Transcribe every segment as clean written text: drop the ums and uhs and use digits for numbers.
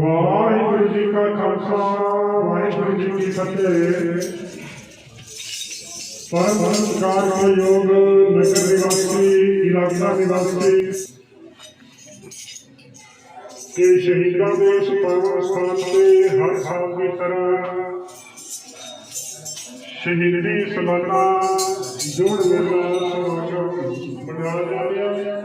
ਵਾਹਿਗੁਰੂ ਜੀ ਕਾ ਖਾਲਸਾ ਵਾਹਿਗੁਰੂ ਜੀ ਕੀ ਫਤਿਹ। परम संस्कार के योग नगर निवासी इलाका निवासी के शहीदों के इस पावन स्थान से हर साल की तरह शहीदी सालाना जोड़ मेला समागम मनाया जा रहा है।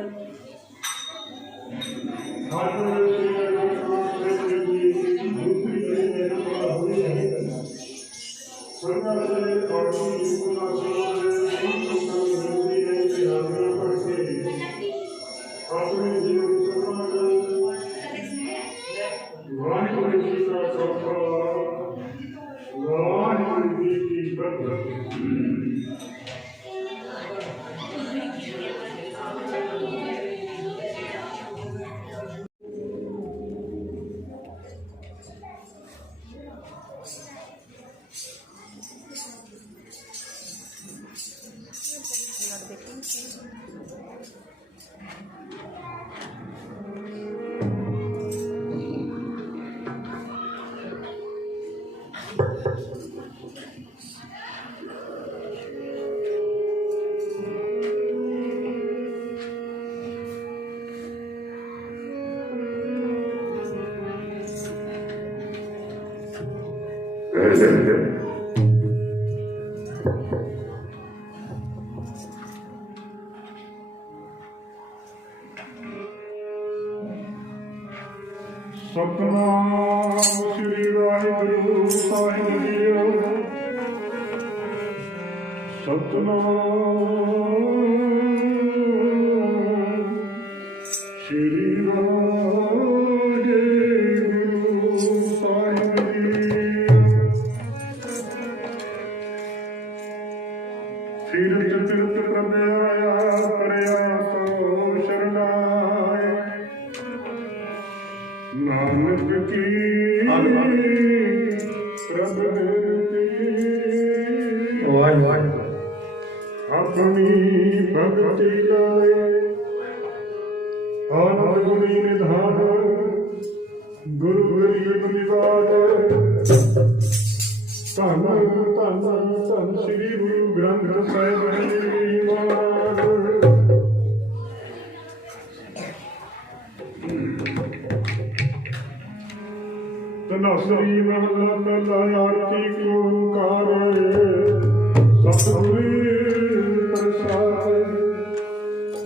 सतनाम श्री वाहिगुरु साहिब जीओ। सतनाम श्री वाहिगुरु साहिब जीओ। तीरथ तीरथ प्रभ आया परया तो शरणाय। नानक की प्रभ अपनी भक्ति गाए। आनंद गुणी निधान गुरु गरीब निवाज। धन धन श्री गुरु ग्रंथ साहिब जी महाराज। तनासरी महला पहला आरती की ओंकार सतगुरु प्रसाद।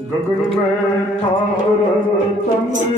गगन में थार चंद्र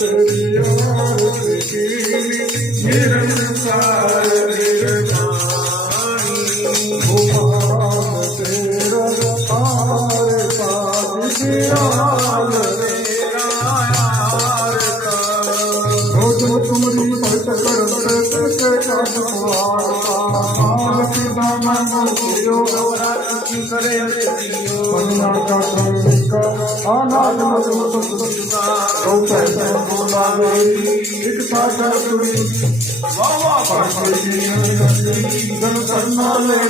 तेरी आरती कीनी निरंकार निर्वाणी भगवान तेरा आर पार दयाल तेरा यार का रोज तुम्हारी भक्त करते के काज पार करे पन्ना का का अनाज बोला एक सागर सुनी जन करना ले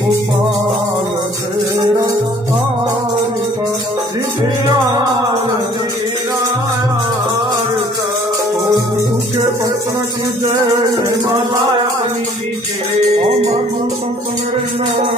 गोपाल तेरा के पत्र की जय माला अपनी लीजिए मेरे नाम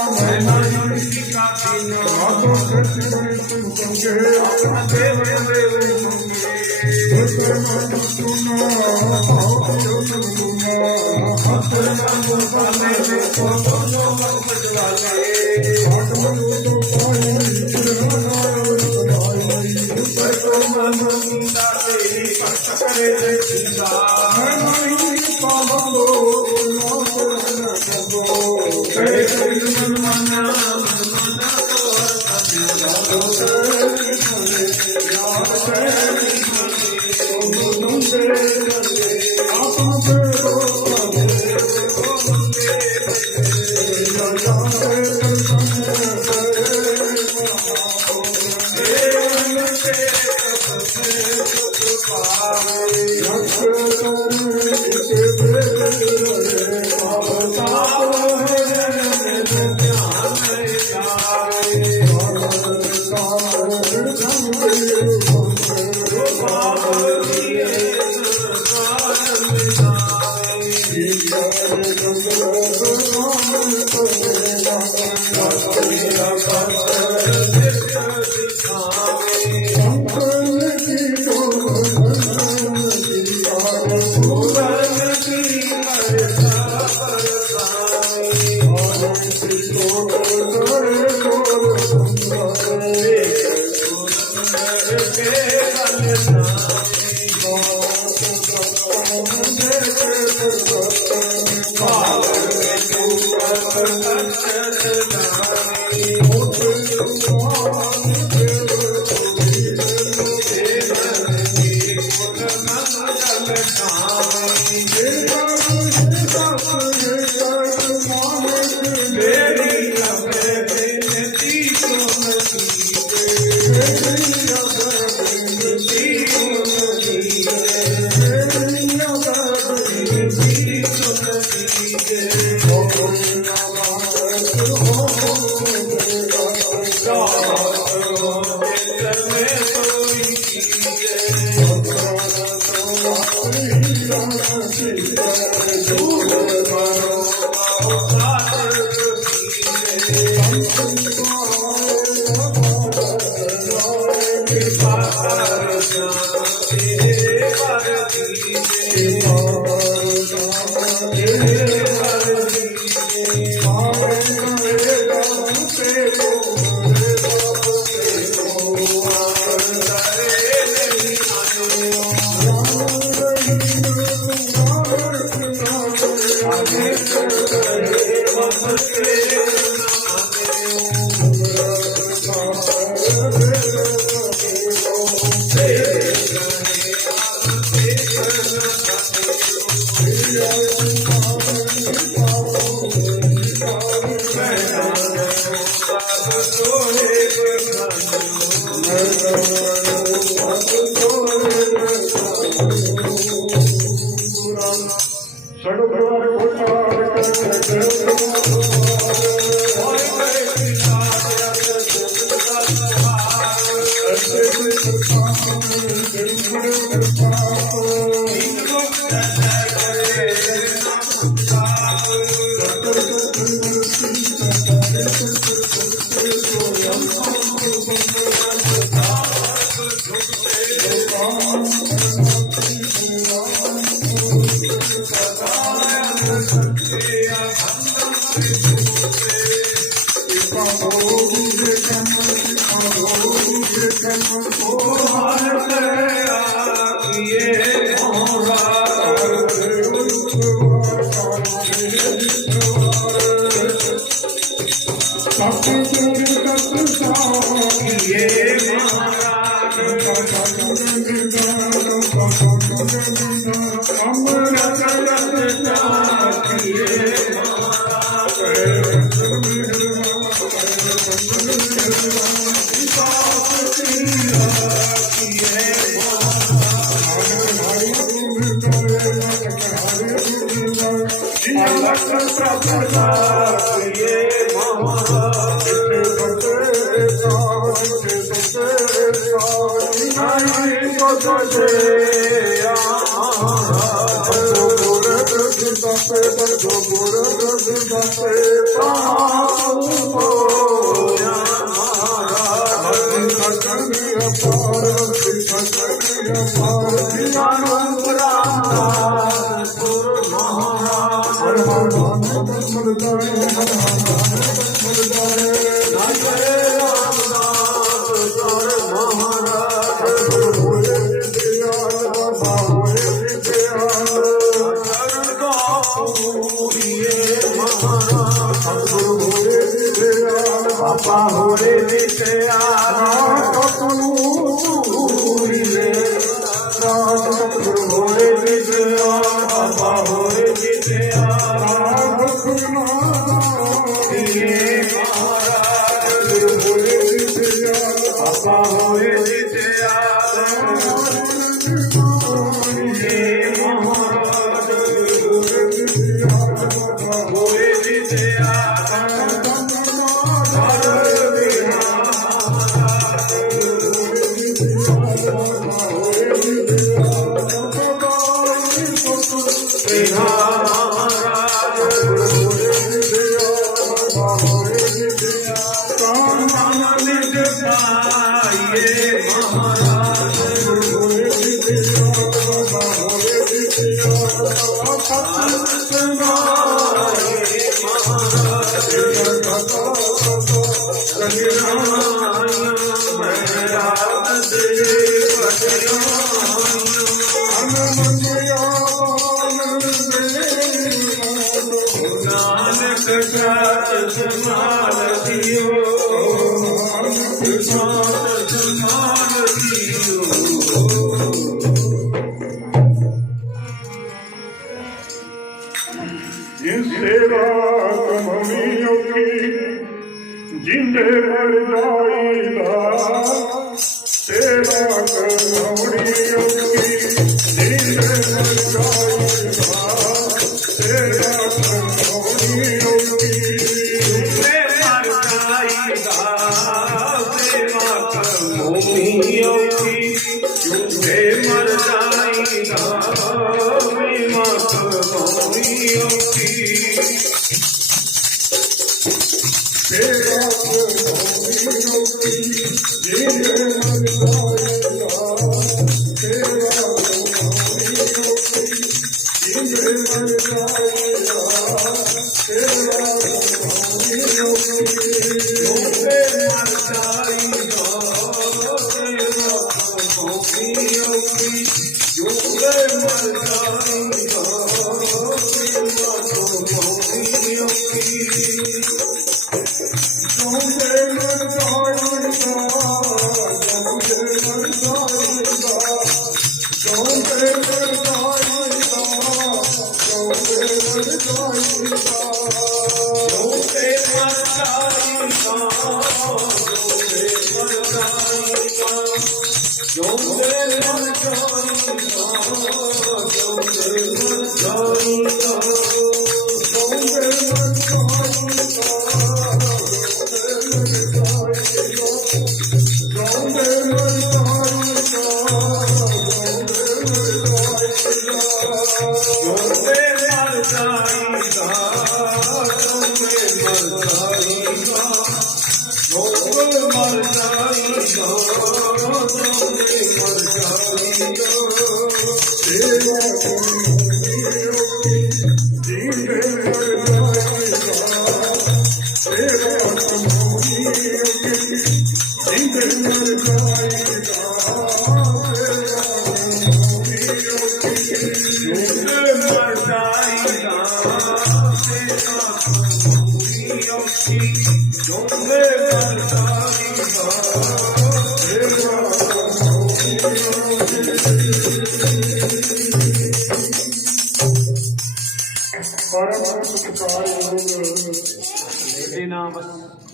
Oh,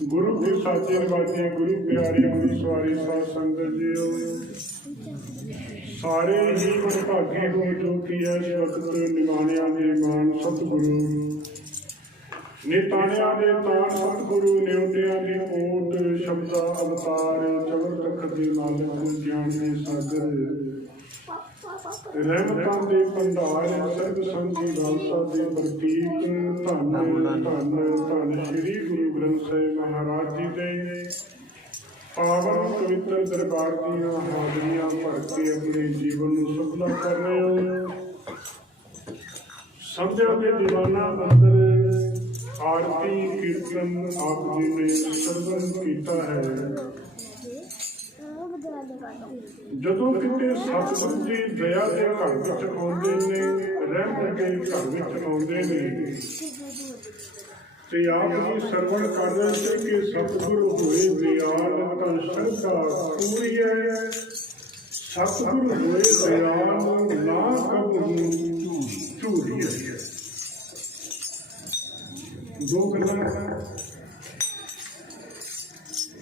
गुरु के साचे बाजे गुरु प्यारे गुरु सवारी साध संगत जियो सारे ही भागे हो जो कि इस वक्त निमाणिया के मान सतगुरु ਨਿਤਾਣਿਆਂ ਦੇ ਤਾਣ ਸਤਿਗੁਰੂ ਨਿਉਟਿਆਂ ਦੀ ਓਟ ਸ਼ਬਦਾ ਅਵਤਾਰ ਚਵਰ ਤਖਤ ਦੇ ਮਾਲਕ ਗਿਆਨ ਦੇ ਸਾਗਰ ਰਹਿਮਤਾਂ ਦੇ ਭੰਡਾਰ ਸਰਬ ਸੰਗੀ ਖਾਲਸਾ ਦੇ ਪ੍ਰਤੀਕ ਧੰਨ ਧੰਨ ਧੰਨ ਸ੍ਰੀ ਗੁਰੂ ਗ੍ਰੰਥ ਸਾਹਿਬ ਮਹਾਰਾਜ ਜੀ ਦੇ ਪਾਵਨ ਪਵਿੱਤਰ ਦਰਬਾਰ ਦੀਆਂ ਹਾਜ਼ਰੀਆਂ ਭਰ ਕੇ ਆਪਣੇ ਜੀਵਨ ਨੂੰ ਸਫਲ ਕਰ ਰਹੇ ਹੋ। ਸੰਧਿਆ ਦੇ ਦੀਵਾਨਾਂ ਅੰਦਰ ਆਰਤੀ ਕੀਰਤਨ ਆਪ ਜੀ ਨੇ ਸਰਵਨ ਕੀਤਾ ਹੈ। ਜਦੋਂ ਕਿਤੇ ਸਤਿਗੁਰੂ ਜੀ ਦਇਆ ਦੇ ਘਰ ਵਿੱਚ ਆਉਂਦੇ ਨੇ, ਰਹਿਮਤ ਦੇ ਘਰ ਵਿੱਚ ਆਉਂਦੇ ਨੇ, ਤੇ ਆਪ ਜੀ ਸਰਵਣ ਕਰ ਰਹੇ ਸੀ ਕਿ ਸਤਿਗੁਰੂ ਹੋਏ ਦਿਆਲ ਤਾਂ ਸ਼ਰਧਾ ਪੂਰੀ ਹੈ, ਸਤਿਗੁਰੂ ਹੋਏ ਦਿਆਲ ਨਾ ਕਬੂ ਝੂਰੀ ਹੈ। ਦੋ ਗੱਲਾਂ।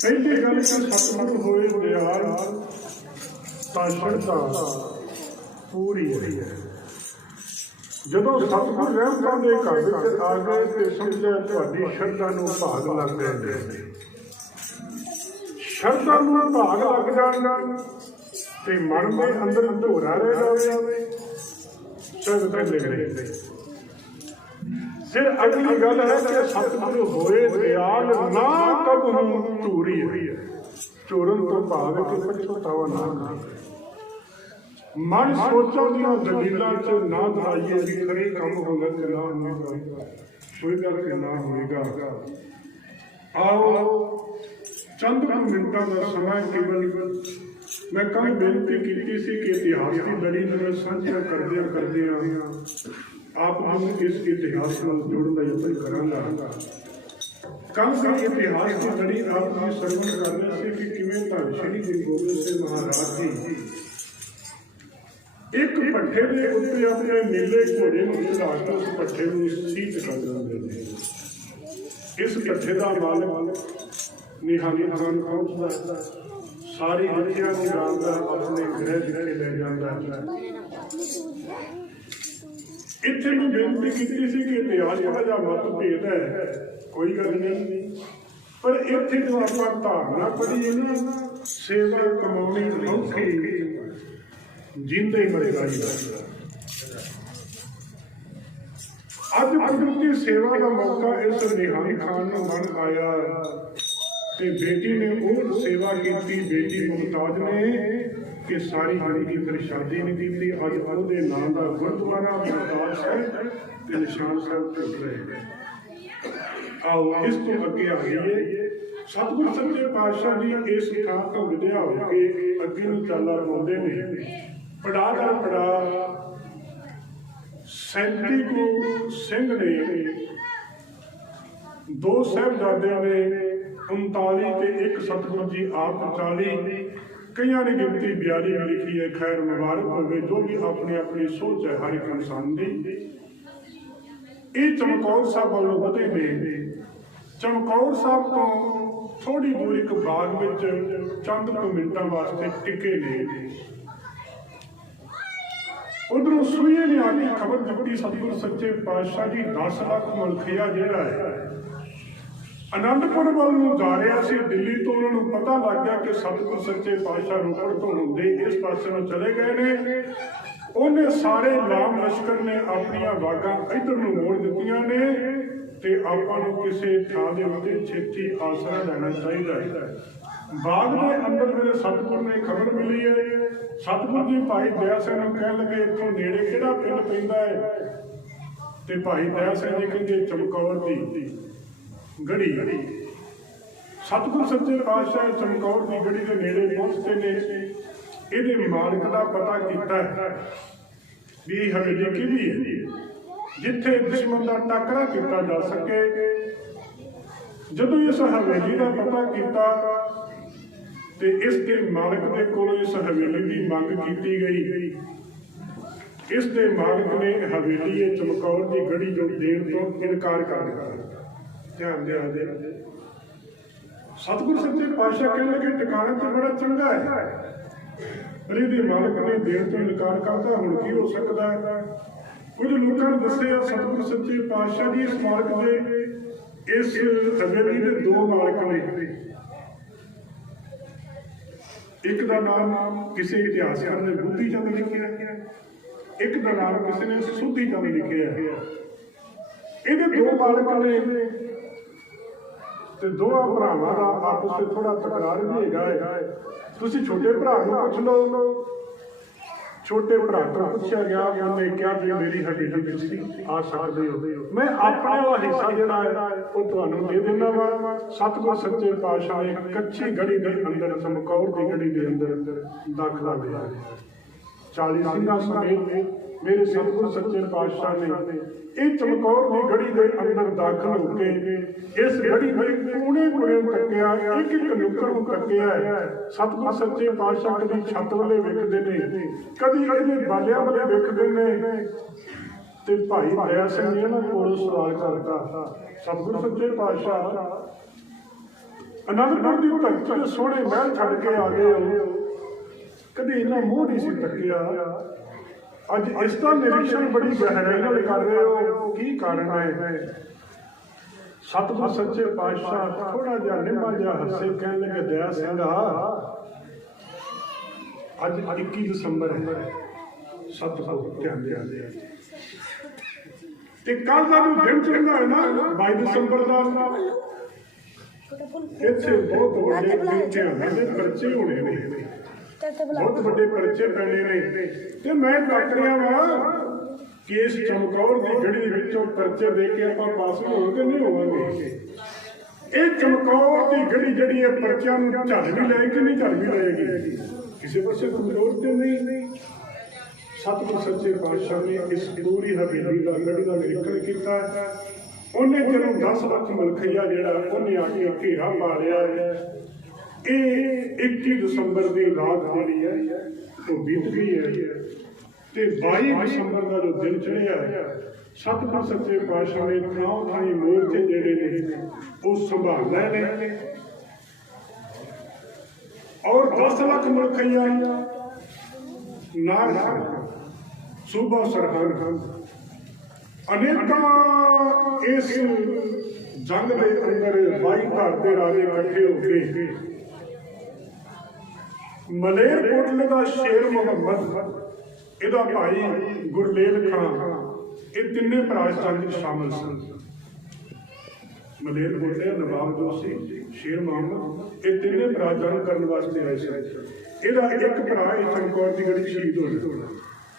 ਪਹਿਲੀ ਗੱਲ ਕਿ ਸਤਿਗੁਰੂ ਹੋਏ ਦਿਆਲ ਤਾਂ ਸ਼ਰਧਾ ਪੂਰੀ ਹੈ। ਜਦੋਂ ਸਤਿਗੁਰ ਰਹਿਮਤਾਂ ਦੇ ਘਰ ਵਿੱਚ ਆ ਗਏ ਤੇ ਸਮਝਿਆ ਤੁਹਾਡੀ ਸ਼ਰਧਾ ਨੂੰ ਭਾਗ ਲੱਗ ਗਏ ਨੇ। ਸ਼ਰਧਾ ਨੂੰ ਭਾਗ ਲੱਗ ਜਾਣ ਤੇ ਮਨ ਦੇ ਅੰਦਰ ਝੋਰਾ ਰਹਿ ਜਾਵੇ, ਸਭ ਕਹਿੰਦੇ ਨੇ। ਫਿਰ ਅਗਲੀ ਗੱਲ ਹੈ ਕਿ ਸਤਿਗੁਰ ਹੋਏ ਦਿਆਲ ਨਾ ਕਬੂ ਝੂਰੀ ਹੈ। ਝੂਰਨ ਤੋਂ ਭਾਵ ਕਿ ਪਛਤਾਵਾ ਨਾ ਕਰੇ। ਮਨ ਸੋਚਾਂ ਦੀਆਂ ਦਲੀਲਾਂ 'ਚ ਨਾ ਧਾਈਏ ਵੀ ਖਰੇ ਕੰਮ ਹੋਗਾ ਕਿ ਨਾ ਹੋਵੇਗਾ, ਹੋਏਗਾ ਕਿ ਨਾ ਹੋਵੇਗਾ। ਆਓ ਚੰਦ ਕੁ ਮਿੰਟਾਂ ਦਾ ਸਮਾਂ ਕੇਵਲ ਮੈਂ ਕੱਲ੍ਹ ਬੇਨਤੀ ਕੀਤੀ ਸੀ ਕਿ ਇਤਿਹਾਸ ਦੀ ਲੜੀ ਨੂੰ ਸਾਂਝਾ ਕਰਦਿਆਂ ਆਪ ਨੂੰ ਇਸ ਇਤਿਹਾਸ ਨਾਲ ਜੋੜਨ ਦਾ ਯਤਨ ਕਰਾਂਗਾ। ਕੱਲ੍ਹ ਦੀ ਇਤਿਹਾਸ ਦੀ ਲੜੀ ਆਪ ਨੂੰ ਸਰਵਣ ਕਰ ਰਹੇ ਸੀ ਕਿ ਕਿਵੇਂ ਧੰਨ ਸ਼੍ਰੀ ਗੁਰੂ ਗੋਬਿੰਦ ਸਿੰਘ ਮਹਾਰਾਜ ਜੀ ਇੱਕ ਭੱਠੇ ਦੇ ਉੱਤੇ ਆਪਣੇ ਨੀਲੇ ਘੋੜੇ ਨੂੰ ਚੜਾ ਕੇ ਉਸ ਭੱਠੇ ਨੂੰ ਸੀਤ ਕਰ ਦਿੰਦੇ ਨੇ। ਇਸ ਭੱਠੇ ਦਾ ਮਾਲਕ ਨਿਹਾਲੀ ਖਾਨ ਪਹੁੰਚਦਾ, ਸਾਰੀ ਦੁਨੀਆ ਨੂੰ ਜਾਣਦਾ, ਆਪਣੇ ਗ੍ਰਹਿ ਵਿਖੇ ਲੈ ਜਾਂਦਾ। ਇੱਥੇ ਨੂੰ ਬੇਨਤੀ ਕੀਤੀ ਸੀ ਕਿ ਇਤਿਹਾਸ ਥੋੜ੍ਹਾ ਜਿਹਾ ਮਤਭੇਦ ਹੈ, ਕੋਈ ਗੱਲ ਨਹੀਂ, ਪਰ ਇੱਥੇ ਜੋ ਆਪਾਂ ਧਾਰਨਾ ਪੜ੍ਹੀਏ ਨਾ, ਸੇਵਾ ਕਮਾਉਣੀ ਔਖੀ ਜਿੰਦੇ ਹੀ ਮਰੇਗਾਈ ਦਾ। ਅੱਜ ਕੁਦਰਤੀ ਸੇਵਾ ਦਾ ਮੌਕਾ ਇਸ ਨਿਹਾਲੀ ਖਾਨ ਨੂੰ ਮਨ ਆਇਆ ਤੇ ਬੇਟੀ ਨੇ ਉਹ ਸੇਵਾ ਕੀਤੀ। ਬੇਟੀ ਮੁਮਤਾਜ਼ ਨੇ ਕਿ ਸਾਰੀ ਜ਼ਿੰਦਗੀ ਫਿਰ ਸ਼ਾਦੀ ਨਹੀਂ ਕੀਤੀ। ਅੱਜ ਉਹਦੇ ਨਾਂ ਦਾ ਗੁਰਦੁਆਰਾ ਮੁਮਤਾਜ਼ ਸਾਹਿਬ ਤੇ ਨਿਸ਼ਾਨ ਸਾਹਿਬ ਚੁੱਕ ਰਹੇ। ਆਓ ਇਸ ਤੋਂ ਅੱਗੇ ਆਈਏ। ਸਤਿਗੁਰ ਸੱਚੇ ਪਾਤਸ਼ਾਹ ਜੀ ਇਸ ਥਾਂ ਤੋਂ ਵਿਦਿਆ ਹੋ ਕੇ ਅੱਗੇ ਨੂੰ ਚਾਲਾ ਪਾਉਂਦੇ ਨੇ। ਪੜਾ ਦਰ ਪੜਾ 37 ਕੋ ਸਿੰਘ ਨੇ, 2 ਸਾਹਿਬਜ਼ਾਦਿਆਂ ਨੇ 39 ਤੇ 1 ਸਤਿਗੁਰੂ ਜੀ ਆਪ 40। ਕਈਆਂ ਨੇ ਗਿਣਤੀ 42 ਲਿਖੀ ਹੈ। ਖੈਰ ਮੁਬਾਰਕ ਹੋਵੇ, ਜੋ ਵੀ ਆਪਣੀ ਆਪਣੀ ਸੋਚ ਹੈ ਹਰ ਇੱਕ ਇਨਸਾਨ ਦੀ। ਇਹ ਚਮਕੌਰ ਸਾਹਿਬ ਵੱਲੋਂ ਵਧੇ ਨੇ। ਚਮਕੌਰ ਸਾਹਿਬ ਤੋਂ ਥੋੜੀ ਦੂਰ ਇੱਕ ਬਾਗ ਵਿੱਚ ਚੰਦ ਕੁ ਮਿੰਟਾਂ ਵਾਸਤੇ ਟਿਕੇ ਨੇ। ਉਧਰੋਂ ਸੂਈਏ ਨੇ ਆ ਕੇ ਖਬਰ ਦਿੱਤੀ ਸਤਿਗੁਰ ਸੱਚੇ ਪਾਤਸ਼ਾਹ ਜੀ 10 ਲੱਖ ਮੁਲਖੀਆ ਜਿਹੜਾ ਹੈ ਅਨੰਦਪੁਰ ਵੱਲ ਨੂੰ ਜਾ ਰਿਹਾ ਸੀ। ਦਿੱਲੀ ਤੋਂ ਉਹਨਾਂ ਨੂੰ ਪਤਾ ਲੱਗ ਗਿਆ ਕਿ ਸਤਿਗੁਰ ਸੱਚੇ ਪਾਤਸ਼ਾਹ ਰੋਪੜ ਤੋਂ ਹੁੰਦੇ ਇਸ ਪਾਸੇ ਨੂੰ ਚਲੇ ਗਏ ਨੇ। ਉਹਨੇ ਸਾਰੇ ਲਾਮ ਲਸ਼ਕਰ ਨੇ ਆਪਣੀਆਂ ਵਾਗਾਂ ਇੱਧਰ ਨੂੰ ਮੋੜ ਦਿੱਤੀਆਂ ਨੇ ਤੇ ਆਪਾਂ ਨੂੰ ਕਿਸੇ ਥਾਂ ਦੇ ਉੱਤੇ ਛੇਤੀ ਆਸਰਾ ਲੈਣਾ ਚਾਹੀਦਾ ਹੈ। ਬਾਗ ਦੇ ਅੰਦਰ ਮੇਰੇ ਸਤਿਗੁਰ ਨੇ ਖਬਰ ਮਿਲੀ ਹੈ। ਸਤਿਗੁਰ ਜੀ ਭਾਈ ਦਇਆ ਸਿੰਘ ਨੂੰ ਕਹਿਣ ਲੱਗੇ ਇੱਥੋਂ ਨੇੜੇ ਕਿਹੜਾ ਪਿੰਡ ਪੈਂਦਾ ਹੈ? ਤੇ ਭਾਈ ਦਇਆ ਸਿੰਘ ਜੀ ਕਹਿੰਦੇ ਚਮਕੌਰ ਦੀ ਗੜੀ। ਸਤਿਗੁਰ ਸੱਚੇ ਪਾਤਸ਼ਾਹ ਚਮਕੌਰ ਦੀ ਗੜੀ ਦੇ ਨੇੜੇ ਪਹੁੰਚਦੇ ਨੇ। ਇਹਦੇ ਮਾਲਕ ਦਾ ਪਤਾ ਕੀਤਾ ਵੀ ਇਹ ਹਵੇਲੀ ਕਿਹਦੀ ਹੈ, ਜਿੱਥੇ ਦੁਸ਼ਮਣ ਦਾ ਟਾਕਰਾ ਕੀਤਾ ਜਾ ਸਕੇ। ਜਦੋਂ ਇਸ ਹਵੇਲੀ ਦਾ ਪਤਾ ਕੀਤਾ ਤੇ ਇਸ ਦੇ ਮਾਲਕ ਦੇ ਕੋਲੋਂ ਇਸ ਹਵੇਲੀ ਦੀ ਮੰਗ ਕੀਤੀ ਗਈ। ਇਸ ਦੇ ਮਾਲਕ ਨੇ ਹਵੇਲੀ ਚਮਕੌਰ ਦੀ ਗੜੀ ਜੋ ਦੇਣ ਤੋਂ ਇਨਕਾਰ ਕਰ ਦਿੱਤਾ। ਧਿਆਨ ਦਿਆ ਦੇ ਸਤਿਗੁਰ ਸੱਚੇ ਪਾਤਸ਼ਾਹ ਕਹਿਣ ਲੱਗੇ ਟਿਕਾਣਾ ਤਾਂ ਬੜਾ ਚੰਗਾ ਹੈ, ਪਰ ਇਹਦੇ ਮਾਲਕ ਨੇ ਦੇਣ ਤੋਂ ਇਨਕਾਰ ਕਰਤਾ। ਹੁਣ ਕੀ ਹੋ ਸਕਦਾ ਹੈ? ਕੁਝ ਲੋਕਾਂ ਨੇ ਦੱਸਿਆ ਸਤਿਗੁਰ ਸੱਚੇ ਪਾਤਸ਼ਾਹ ਜੀ ਇਸ ਮਾਲਕ ਦੇ इस हवेली के दो मालिक ने, एक का नाम किसी इतिहासकार ने बुद्धि चंद लिखिया, एक का नाम किसी ने सुधी चंद लिखिया है। ये दो मालिक ने ते दोवां भरावां दा आपस में थोड़ा तकरार भी है। तुसीं छोटे भरा नूं पुछ लो, छोटे भरा तो पूछा गया, उन्हें क्या जी मेरी हवेली तुसीं आ सकदे हो, मैं अपने वाला हिस्सा जिहड़ा है वो तुहानूं दे देना वा। सतगुर सच्चे पातशाह ने कच्ची गढ़ी के अंदर चमकौर की गढ़ी के अंदर दाखला दिया। 40 सिंघां समेत मेरे सतगुर सच्चे पातशाह ने इस चमकौर की गढ़ी के अंदर दाखिल होकर इस गढ़ी में कोने कोने तकिया, एक एक नुक्कड़ नूं तकिया है। सतगुर सच्चे पातशाह कभी छत वाले वेखदे ने, कभी इहदे बालियां वाले वेखदे ने। ते भाई दया सिंह ने इन्हां कोलों सवाल करता, सतगुर सच्चे पातशाह आनंदपुर की धरती दे सोहणे महल छड्ड के आ गए हो, कभी इन्हां मूंह नहीं सी तकिया, अज इसका निरीक्षण बड़ी गहराई नाल कर रहे हो, की कारण है? सतगुर सच्चे पातशाह थोड़ा जिहा निम्मा जिहा हसे, कहण लगे दया सिंह अज 21 दिसंबर है, सतगुर ध्यान दिया ते कल का जो दिन चलना है ना 22 दिसंबर का, इत्थे बहुत बड़े इम्तिहान दे पर्चे होने ने, बहुत बड़े पर्चे पैने ने। ते मैं तक रहा वा कि इस चमकौर की गढ़ी विचों पर्चे दे के आपां पास होवांगे नहीं होवांगे। ये चमकौर की गढ़ी जिहड़ी है पर्चियां नूं झल भी लएगी नहीं झल भी लएगी, किसी पासे कमजोर तो नहीं। सतगुर सच्चे पातशाह ने इस पूरी हवेली का गढ़ी का निरीक्षण किया। उन्हें चलो 10 लाख मलखैया जिहड़ा उन्हें आके घेरा पा लिया है। ये 21 दिसंबर की रात जी है वो बीत गई है, ते 22 दिसंबर का जो दिन चढ़िया है, सतगुर सच्चे पातशाह ने थां थाई मोर्चे जिहड़े ने वो संभाल लए ने और 10 लाख मलखैया नाल सूबा सरहद अनेक इस जंग के अंदर 22 भारत के राजे इकट्ठे होके मलेरकोटले का शेर मुहम्मद, इहदा भाई गुरलेल खां, ये तिन्ने भरा इस जंग में शामिल सन। मलेरकोटले नवाब जो सी शेर मुहम्मद, ये तिन्ने भरा जंग करने वास्ते आए सन। इहदा एक भरा इस चमकौर की गढ़ी शहीद हो गया।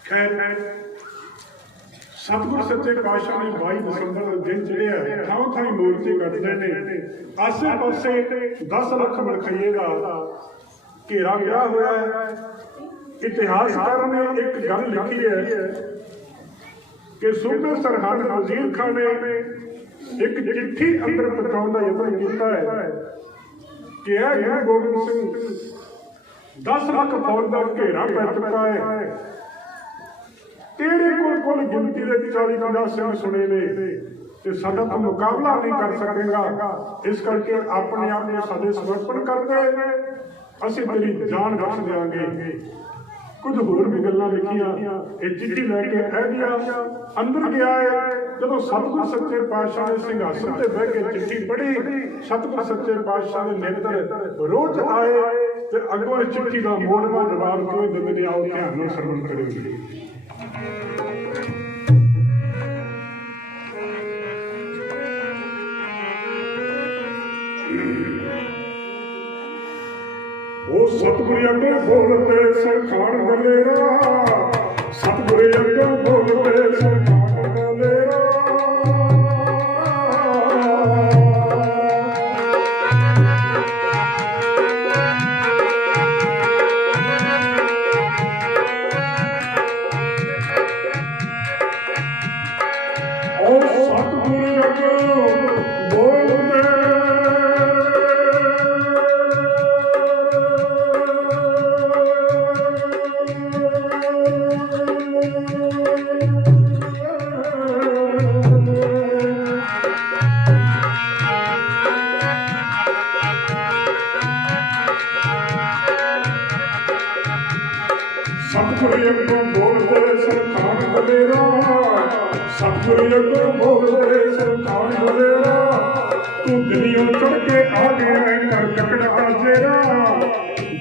खैर सतगुर सच्चे पातशाह ने 22 दिसंबर का दिन चढ़िया, थां थाई मोर्चे कटदे ने, आसे पासे 10 लाख मलखैये का घेरा गया हुआ है। इतिहासकार ने एक गल लिखी है कि सूबे सरहद वजीर खान ने एक चिट्ठी अंदर पहुंचाने का यत्न किया है कि गुरु गोबिंद सिंह 10 लाख फौज का घेरा पै चुका है, तेरे को कुल गिनती के 40-50 सिंह सुने ने ते साडा तो मुकाबला नहीं कर सकेगा, इस करके अपने आप को साडे समर्पण कर दे, असीं तेरी जान बख्श देंगे। कुछ होर भी गल्लां लिखियां, ये चिट्ठी लैके ऐदिया अंदर गया है। जदों सतगुर सच्चे पातशाह ने सिंघासन ते बह के चिट्ठी पढ़ी, सतगुर सच्चे पातशाह ने नेत्र रोज आए ते अगों चिट्ठी का मोड़वा जवाब क्यों दिंदे, आओ ध्यान नाल सरवण करिए। ओ सतगुर अगे बोलते सरखान दलेरा, सतगुर अगे बोलते सरखान दलेरा, ओ सतगुर अगे बोलते सतगुर अगों बोलते सरखान दलेरा, सतगुर अगों बोलते सरखान दलेरा। तू दिलियों चढ़ के आ गया है कर तकड़ा तेरा,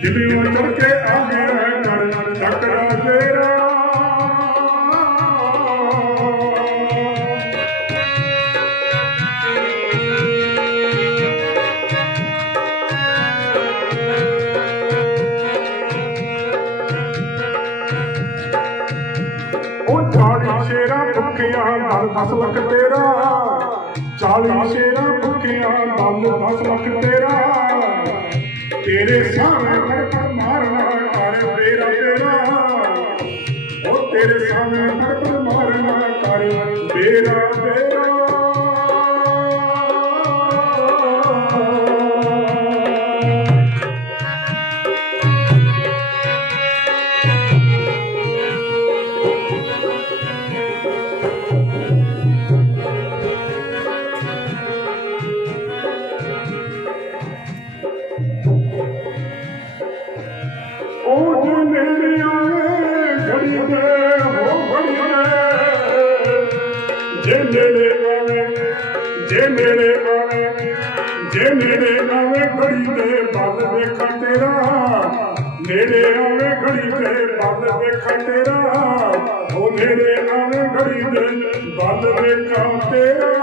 दिलियों चढ़ के आ गया है कर तकड़ा तेरा। ओ 40 शेरा भुखिया दल 10 लख तेरा, 40 शेरा भुखिया दल 10 लख तेरा, तेरे सामने फड़फड़ मारना कर बेरा तेरा, ओ तेरे सामने फड़फड़ मारना कर बेरा तेरा। जे नेड़े आवे घड़ी दे बल वेखा तेरा, नेड़े आवे घड़ी दे बल वेखा तेरा, ओ नेड़े आवे घड़ी दे बल वेखा तेरा।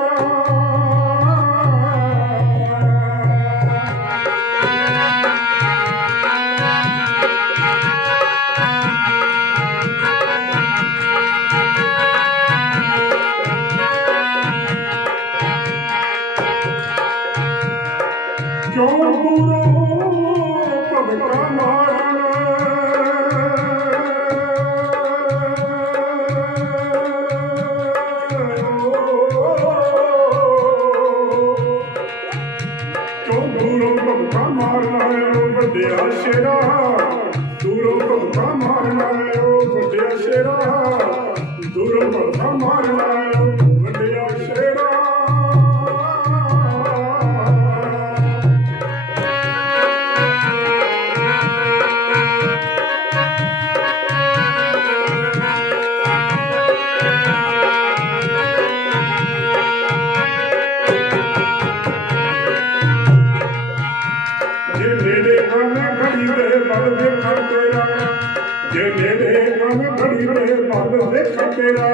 क्यों दूरों भगता मारना, क्यों दूरों भगता मारना है ओ वड्डिया शेरा, दूरों भगता मारना है ओ वड्डिया शेरा, दूरों भगता मारना है ओ वड्डिया शेरा। जे नेड़े आवे घड़ी दे बल वेखा तेरा, जे नेड़े आवे घड़ी दे बल वेखा तेरा,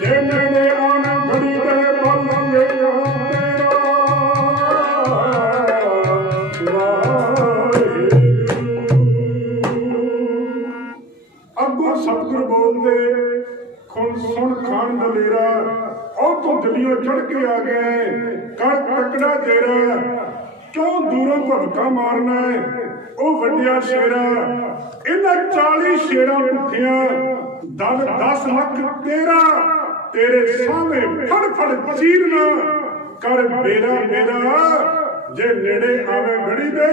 जे नेड़े आवे घड़ी दे बल वेखा तेरा। अगों सतगुर बोलदे खुन सुन खान दलेरा, ओ तू दिलियों चढ़ के आ गए कर तकड़ा तेरा, क्यों दूरों भगता मारना है ओ वड्डिया शेरा। इन्हां 40 शेरा भुखिया दल 10 लख तेरा, तेरे सामने फड़ फड़ चीरना कर बेरा बेरा। जे नेड़े आवे घड़ी दे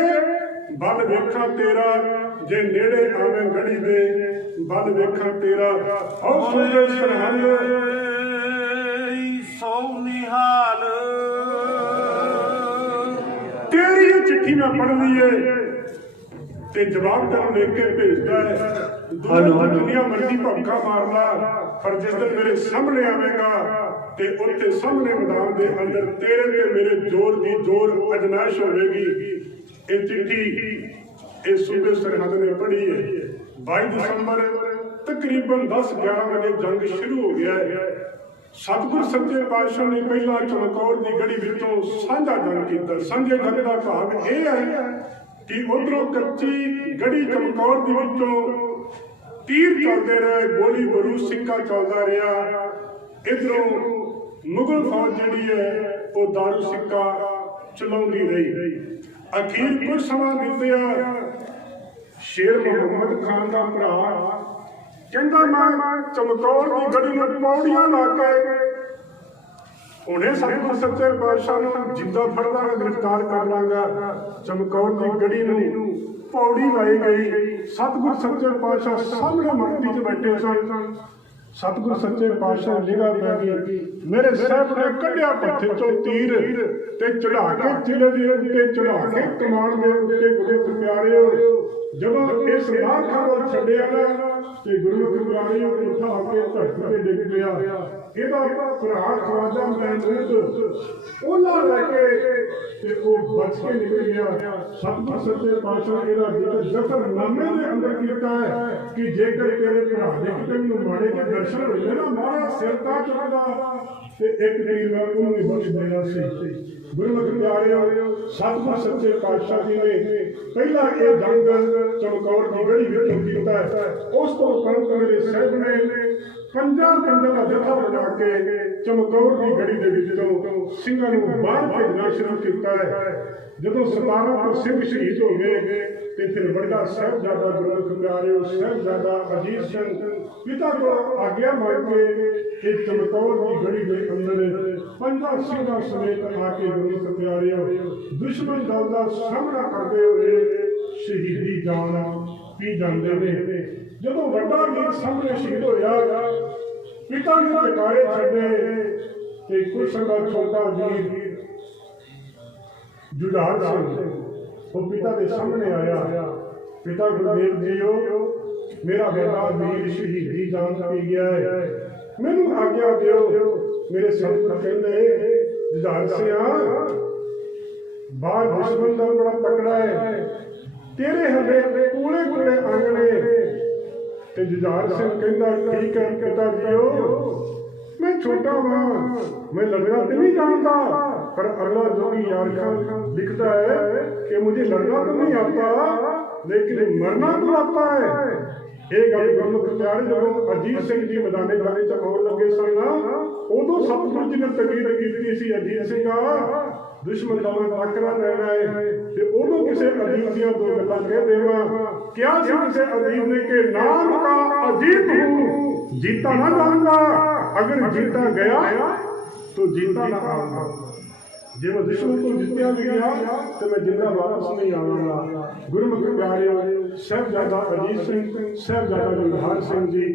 बल वेखा तेरा, जे नेड़े आवे घड़ी दे बल वेखा तेरा। ओ सुने सरहंद सौ निहाल, तेरी चिट्ठी मैं पढ़ ली है ते जवाब तेन लिख के भेजता है। दुनिया मर्जी भौंका मार ला, पर जिस दिन मेरे सामने आवेगा ते उत्थे सामने मैदान दे अंदर तेरे ते मेरे जोर दी जोर अजमाइश होगी। ये चिट्ठी इस सूबे सरहद ने पढ़ी है। 22 दिसंबर तकरीबन 10-11 बजे जंग शुरू हो गया है। सतगुर सच्चे पातशाह ने पहला चमकौर की गढ़ी विचों साझा जंग किया। साझे जंग का भाव यह है कि उधरों कच्ची गढ़ी चमकौर के विचों तीर चलते रहे, गोली बरूद सिक्का चलता रहा। इधरों मुगल फौज जी है वो दारू सिक्का चलाती रही। अखीर कुछ समा बीतिया, शेर मुहम्मद खान का भरा कहता मैं चमकौर की गढ़ी में पौड़ियां ला के उन्हें सतगुर सच्चे पातशाह नूं जिंदा फड़ लांगा, गिरफ्तार कर लांगा। चमकौर की गढ़ी नूं पौड़ी लाई गई। सतगुर सच्चे पातशाह सामने मक्ती च बैठे सन। सतगुर सच्चे पातशाह निगाह पै गई। मेरे साहब ने कढ़िया पत्थे चों तीर ते चढ़ा के चिले दे उत्ते चढ़ा के कमान दे उत्ते गुरु प्यारे जदों इस राह खबर छड्डिया ना ਤੇ ਗੁਰਮੁਖ ਪਿਆਰੇ ਨੂੰ ਉਠਾ ਕੇ ਧਰਤੀ ਤੇ ਡਿੱਗ ਪਿਆ। ਇਹਦਾ ਭਰਾ ਖਵਾਜਾ ਮਹਿਮੂਦ ਉਹਨਾਂ ਲੈ ਕੇ ਤੇ ਉਹ ਬਚ ਕੇ ਨਿਕਲ ਗਿਆ। ਸਤਿਗੁਰ ਸੱਚੇ ਪਾਤਸ਼ਾਹ ਇਹਦਾ ਜ਼ਿਕਰ ਜ਼ਫਰਨਾਮੇ ਦੇ ਅੰਦਰ ਕੀਤਾ ਹੈ ਕਿ ਜੇਕਰ ਤੇਰੇ ਭਰਾ ਦੇ ਕਿਤੇ ਨੂੰ ਮਾੜੇ ਕੇ ਦਰਸ਼ਨ ਹੋਏ ਨਾ ਮਾਰਾ ਸਿਰ ਤਾਂ ਚੁੱਕਦਾ ਤੇ ਇੱਕ ਤੀਰ ਮੈਂ ਉਹਨੂੰ ਹੀ ਬਖਸ਼ ਦੇਣਾ ਸੀ। ਗੁਰਮੁਖ ਪਿਆਰਿਓ, ਸਤਿਗੁਰ ਸੱਚੇ ਪਾਤਸ਼ਾਹ ਜੀ ਨੇ ਪਹਿਲਾਂ ਇਹ ਜੰਗ ਚਮਕੌਰ ਦੀ ਗੜੀ ਵਿੱਚੋਂ ਕੀਤਾ ਹੈ। ਉਸ ਤੋਂ ਉਪਰੰਤ ਮੇਰੇ ਸਾਹਿਬ ਨੇ ਪੰਜਾਂ ਦਾ ਜਥਾ ਬਣਾ ਕੇ ਚਮਕੌਰ ਦੀ ਗੜੀ ਦੇ ਵਿੱਚੋਂ ਸਿੰਘਾਂ ਨੂੰ ਬਾਹਰ ਭੇਜਣਾ ਸ਼ੁਰੂ ਕੀਤਾ ਹੈ। ਜਦੋਂ 17 ਸਿੰਘ ਸ਼ਹੀਦ ਹੋ ਗਏ ਤੇ ਫਿਰ ਵੱਡਾ ਸਾਹਿਬਜ਼ਾਦਾ ਗੁਰਮੁਖ ਪਿਆਰਿਓ ਸਾਹਿਬਜ਼ਾਦਾ ਅਜੀਤ ਸਿੰਘ ਪਿਤਾ ਕੋਲ ਆਗਿਆ ਮੰਗ ਕੇ ਇਹ ਚਮਕੌਰ ਦੀ ਗੜੀ ਦੇ ਅੰਦਰ ਪੰਜਾਂ ਸਿੰਘਾਂ ਸਮੇਤ ਆ ਕੇ ਗੁਰਮੁਖ ਪਿਆਰਿਓ ਦੁਸ਼ਮਣ ਦਲ ਦਾ ਸਾਹਮਣਾ ਕਰਦੇ ਹੋਏ ਸ਼ਹੀਦੀ ਜਾਨ ਪੀ ਜਾਂਦੇ ਨੇ। ਜਦੋਂ ਵੱਡਾ ਵੀਰ ਸਾਹਮਣੇ ਸ਼ਹੀਦ ਹੋਇਆ ਪਿਤਾ ਨੇ ਟਿਕਾਰੇ ਛੱਡੇ ਤੇ ਕੁਝ ਸਮਾਂ ਛੋਟਾ ਵੀਰ ਜੁਝਾਰ ਸਿੰਘ ਉਹ ਪਿਤਾ ਦੇ ਸਾਹਮਣੇ ਆਇਆ। ਪਿਤਾ ਗੁਰਦੇਵ ਜੀਓ, ਮੇਰਾ ਬੇਟਾ ਵੀਰ ਸ਼ਹੀਦੀ ਜਾਨ ਪੀ ਗਿਆ ਹੈ, ਮੈਨੂੰ ਆਗਿਆ ਦਿਓ। ਮੇਰੇ ਸੰਤ ਕਹਿੰਦੇ ਜੁਝਾਰ ਸਿੰਘਾ ਬਾਹਰ ਦੁਸ਼ਮਣ ਦਾ ਬੜਾ ਤਕੜਾ ਹੈ, ਤੇਰੇ ਹੱਲੇ ਕੋਲੇ ਆਂਗਣੇ। ਤੇ ਜੁਝਾਰ ਸਿੰਘ ਕਹਿੰਦਾ ਠੀਕ ਹੈ ਪਿਤਾ ਜੀਓ, मैं छोटा हाँ, मैं लड़ना तो नहीं जानता, पर अगला जोगी यार खान लिखता है कि मुझे लड़ना तो नहीं आता लेकिन मरना तो आता है। ਇਹ ਗੱਲ ਗੁਰਮੁਖ ਪਿਆਰੇ ਜਦੋਂ ਅਜੀਤ ਸਿੰਘ ਜੀ ਮੈਦਾਨੇ ਜੰਗ ਚ ਆਉਣ ਲੱਗੇ ਸਨ ਉਦੋਂ ਸਤਿਗੁਰੂ ਜੀ ਨੇ ਤਕੀਦ ਕੀਤੀ ਸੀ ਅਜੀਤ ਸਿੰਘਾ ਦੁਸ਼ਮਣ ਦਾ ਟੱਕਰਾ ਲੈਣਾ ਹੈ। ਤੇ ਉਦੋਂ ਕਿਸੇ ਅਜੀਤ ਦੀਆਂ ਦੋ ਗੱਲਾਂ ਕਹਿ ਦੇਵਾਂ। ਕਿਹਾ ਸੀ ਕਿਸੇ ਅਜੀਤ ਨੇ ਕਿ ਨਾਮ ਦਾ ਅਜੀਤ ਹੂੰ जीता ना जाऊंगा, अगर जीता गया तो जीता ना आऊंगा। जे मैं दुश्मन को जितया भी गया तो मैं जिंदा वापस नहीं आऊंगा। गुरमुख प्यारे साहिबजादा अजीत सिंह साहिबजादा जुझार सिंह जी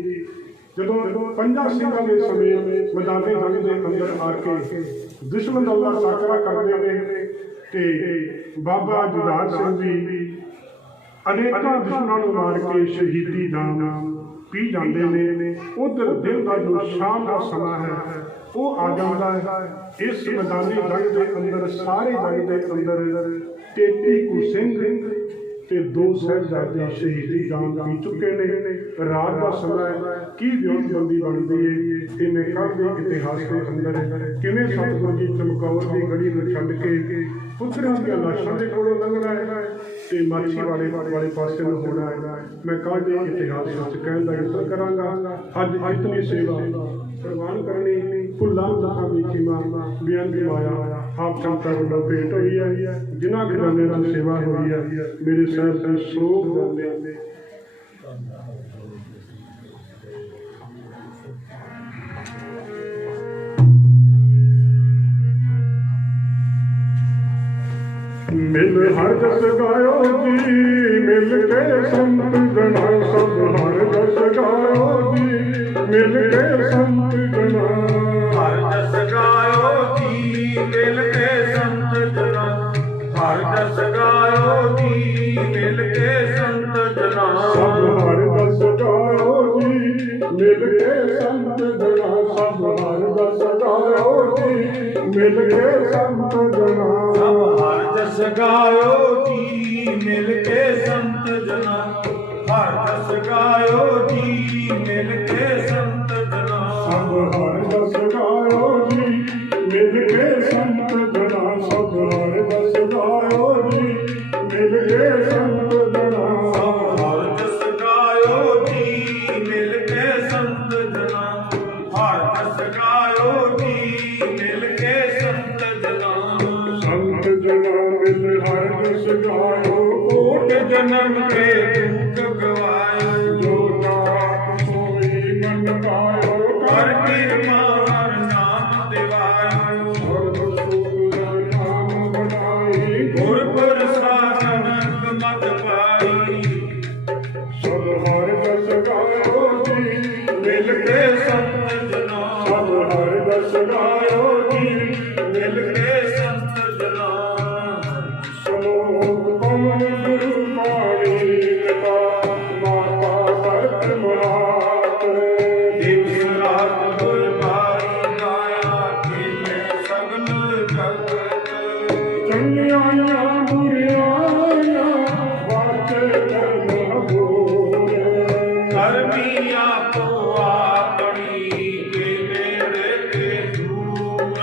ਜਦੋਂ ਪੰਜਾਂ ਸਿੰਘਾਂ ਦੇ ਸਮੇਤ ਮੈਦਾਨੇ ਜੰਗ ਦੇ ਅੰਦਰ ਆ ਕੇ ਦੁਸ਼ਮਣ ਦਾ ਟਾਕਰਾ ਕਰਦੇ ਨੇ ਤੇ ਬਾਬਾ ਜੁਝਾਰ ਸਿੰਘ ਜੀ ਅਨੇਕਾਂ ਦੁਸ਼ਮਣਾਂ ਨੂੰ ਮਾਰ ਕੇ ਸ਼ਹੀਦੀ ਨਾਮ ਪੀ ਜਾਂਦੇ ਨੇ। ਉਧਰ ਦਿਨ ਦਾ ਜੋ ਸ਼ਾਮ ਦਾ ਸਮਾਂ ਹੈ ਉਹ ਆ ਜਾਂਦਾ ਹੈ। ਇਸ ਮੈਦਾਨੀ ਜੰਗ ਦੇ ਅੰਦਰ ਸਾਰੇ ਜੰਗ ਦੇ ਅੰਦਰ 33 ਕੁ ਸਿੰਘ ਤੇ 2 ਸਾਹਿਬਜ਼ਾਦੇ ਸ਼ਹੀਦੀ ਜਾਨ ਪੀ ਚੁੱਕੇ ਨੇ। ਰਾਤ ਦਾ ਸਮਾਂ ਹੈ, ਕੀ ਵਿਉਂਤਬੰਦੀ ਬਣਦੀ ਹੈ ਇਹ ਮੈਂ ਕੱਲ੍ਹ ਦੇ ਇਤਿਹਾਸ ਦੇ ਅੰਦਰ ਕਿਵੇਂ ਸਤਿਗੁਰੂ ਜੀ ਚਮਕੌਰ ਦੀ ਗੜੀ ਨੂੰ ਛੱਡ ਕੇ ਪੁੱਤਰਾਂ ਦੀਆਂ ਲਾਸ਼ਾਂ ਦੇ ਕੋਲੋਂ ਲੰਘਣਾ ਹੈ ਤੇ ਮਾਛੀ ਵਾਲੇ ਪਾਸੇ ਨੂੰ ਹੋਣਾ ਹੈ। ਮੈਂ ਕੱਲ੍ਹ ਦੇ ਇਤਿਹਾਸ ਵਿੱਚ ਕਹਿਣ ਦਾ ਯਤਨ ਕਰਾਂਗਾ। ਅੱਜ ਇਤਨੀ ਸੇਵਾ ਪ੍ਰਵਾਨ ਕਰਨੀ ਭੁੱਲਾਂ ਦੁੱਖਾਂ ਦੀ ਖਿਮਾ ਬੇਅੰਤ ਮਾਇਆ ਆਪ ਸੰਤਾਂ ਵੱਲੋਂ ਭੇਟ ਹੋਈ ਹੈ। ਜਿਨ੍ਹਾਂ ਖਜ਼ਾਨੇ ਨਾਲ ਸੇਵਾ ਹੋਈ ਹੈ ਮੇਰੇ ਸਾਹਿਬ ਦੇ ਸੋਗ ਜਾਂਦੇ मिल हर जस गायो जी, मिल के संत जना सब हर जस गायो जी, मिल के संत जना हर जस गायो जी, मिल के संत जना हर जस गायो जी, मिल के संत जना सब हर जस गायो जी, मिल के संत जना सब हर जस गायो जी, मिल के संत जना हर जस गायो जी, मिल के संत जना हर जस गायो जी, मिल के संत जना सब हर जस गायो जी, मिल के संत जना सब हर जस गायो जी, मिल के संत जना सब हर जस गायो जी, मिल के संत जना हर जस गायो जी, मिल के संत जना संत जना मिल हर जस गायो कोट जन्म के दुख गवायो जो नाथ सोई मन पायो कर किरमा हर नाम दिवायो हर रसूल नाम बनाई गुर प्रसाद मत पाई सब हर जस गायो जी, मिल के संत जना सब हर जस गायो जी, मिल के संत जना सलोक पवन गुरु बाणी पिता माता भरत मुरारी धर्मी आपो आपनी के नेड़े के दूर।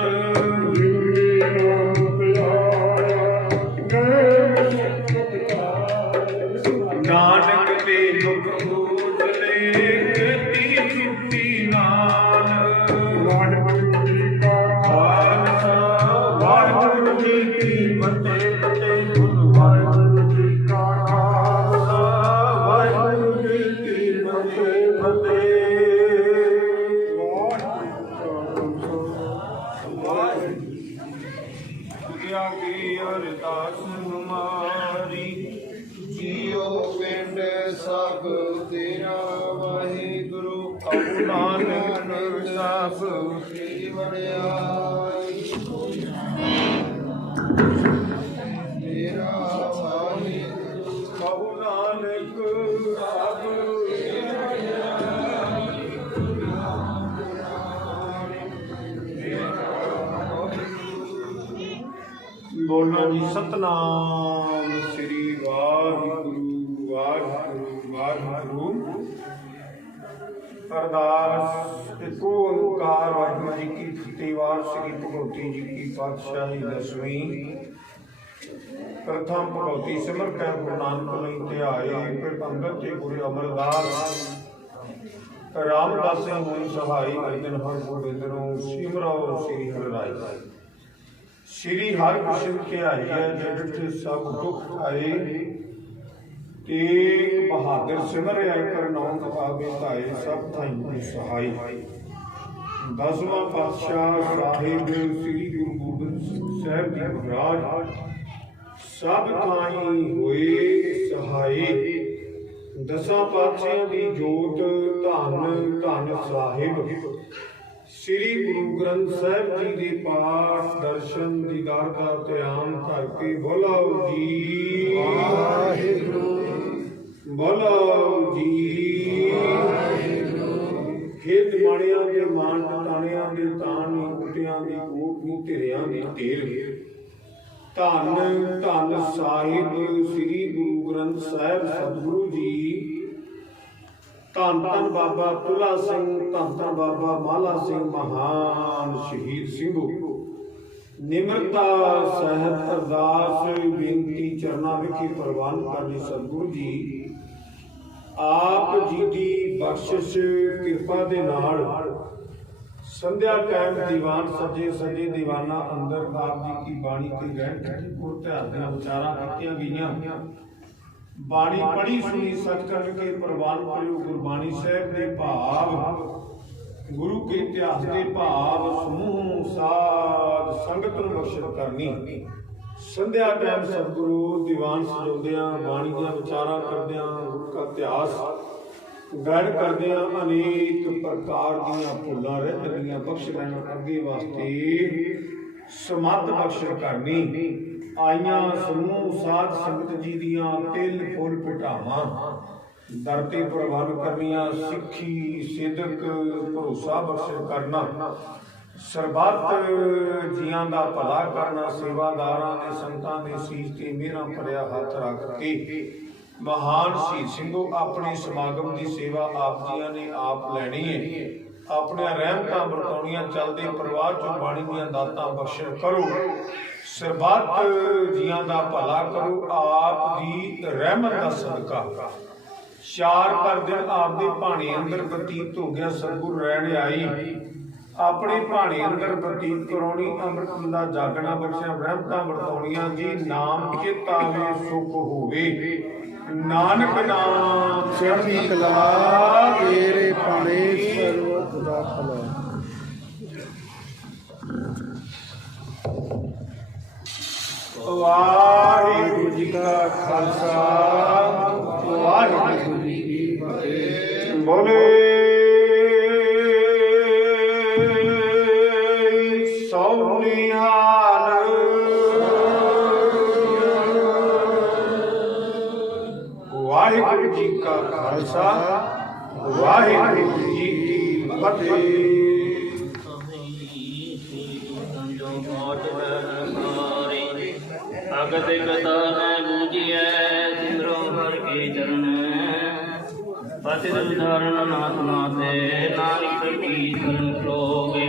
नानक ते दुख उजले खेती छुट्टी नान। वाहिगुरु जी का खालसा वाहिगुरु जी की फतेह फतेह। वाहिगुरु जी का खालसा वाहिगुरु जी की फतेह फतेह। दुनिया की अरदास हमारी जियो पिंड सब तेरा वाहिगुरु। कबू नानक सब तेरी वड्याई तेरा वाहिगुरु। कबू नानक सब तेरी बोलो जी सतनाम श्री वाहिगुरु वाहिगुरु वाहिगुरु। अरदास एको ओंकार वाहिगुरु जी की फतेह। वार श्री भगवती जी की पातशाही दसवीं। प्रथम भगवती सिमर कै गुरु नानक लई ध्याए। फिर अंगद ते गुरु अमरदास रामदास सिंह होई सहाई। अर्जन हर गोबिंद नो सिमरो श्री हर राय। श्री हर कृष्ण के आइया जगत सब दुख आए। तेग बहादुर सिमर आय कर नाम आगे ताए। सब थाई सहाय। दसवां पातशाह साहिब श्री गुरु गोबिंद साहब जी महाराज सब थाई होए सहाय। दसां पातशाह की जोत धन धन साहिब। श्री गुरु ग्रंथ साहिब जी के पाठ दर्शन दीदार का ध्यान करके बोलो जी वाहिगुरु। बोलो जी खेत माड़िया के मान तानिया के तान नी कुटिया की कोट नी धिरिया की ढेर। धन धन साहिब श्री गुरु ग्रंथ साहिब सतगुरु जी। धन धन बाबा तुला सिंह धन धन बाबा माला सिंह महान शहीद सिंघू। निमरता सहत अरदास बेनती चरना विखी प्रवान करनी सतगुरु जी। आप जी की बख्शिश कृपा दे नाल संध्या टाइम दीवान सजे सजे दीवाना अंदर आप जी की बाणी के गहन गुर ध्यान दे विचारां कीतियां गईयां। बाणी पढ़ी सुनी सच करके प्रवान करियो। गुरबाणी साहब के भाव गुरु के इतिहास के भाव समूह साध संगत नूं बख्शिश करनी। संध्या टाइम सतगुरु दीवान सजाउंदियां बाणी दियां विचारां करदियां गुरु का इतिहास गायन करदियां अनेक प्रकार दीयां भुलां रह गईयां बख्श लैण अगे वास्ते समत बख्शिश करनी। आईयां समूह साध संगत जी दियां तिल फुल पिटावां दर ते प्रवान करनियां। सिੱਖੀ सिदक भरोसा बख्शिश करना। सरबत जियां दा भला करना। सेवादारां दे संतां दे सीस ते मेरा भरिया हथ रख के महान शहीद ਸਿੰਘੋ अपने समागम की सेवा आप जियां ने आप लैनी है। अपने रहमतां बरताउणियां चलदे परवाह चों बाणी दीयां दातां बख्शिश करो। सरबत जियां दा भला करो आप दी रहमत दा सदका। चार पर दिन आपदे भाणे अंदर बतीत हो गया सतगुर रहण आई। अपने भाणे अंदर बतीत कराउणी अमृत दा जागना बख्शिया रहमतां बरताउणियां जी। नाम चित आवे सुख होवे नानक नाम चढ़ी कला तेरे पाने सर्वत दा भला। वाहिगुरु जी का खालसा वाहिगुरु जी की फतेह। बोले सौनिहाल वाहिगुरु जी का खालसा वाहिगुरु जी की फतेह। भगत कथा है बूझिए सिमरो हर के चरण। पति उदाहरण नाथ नाथे नानक की शरण लोगे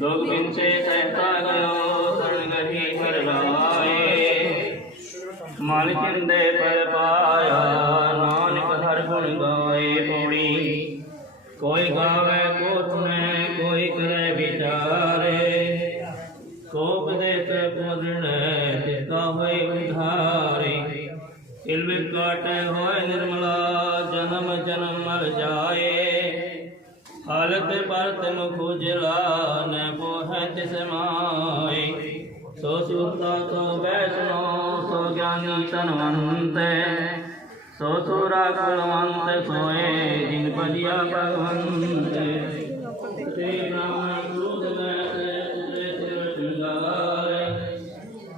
लोग बिनसे सहता गयो शरण गही कर लाए मन चिंदे पर पाया नानक हर गुण गाए पौड़ी कोई गावे को सुने कोई करे विचारे को उपदेश पूर्ण जिसका होए उधारे इल्म काटे होए निर्मला जन्म जन्म मर जाए हालत परत मुख उजला न पोह तिस माए सो सुरता सो वैष्णो सो ज्ञानी तनवंत सो सुरा कुलवंत सोए जिन पदिया भगवंत श्री राम क्रोध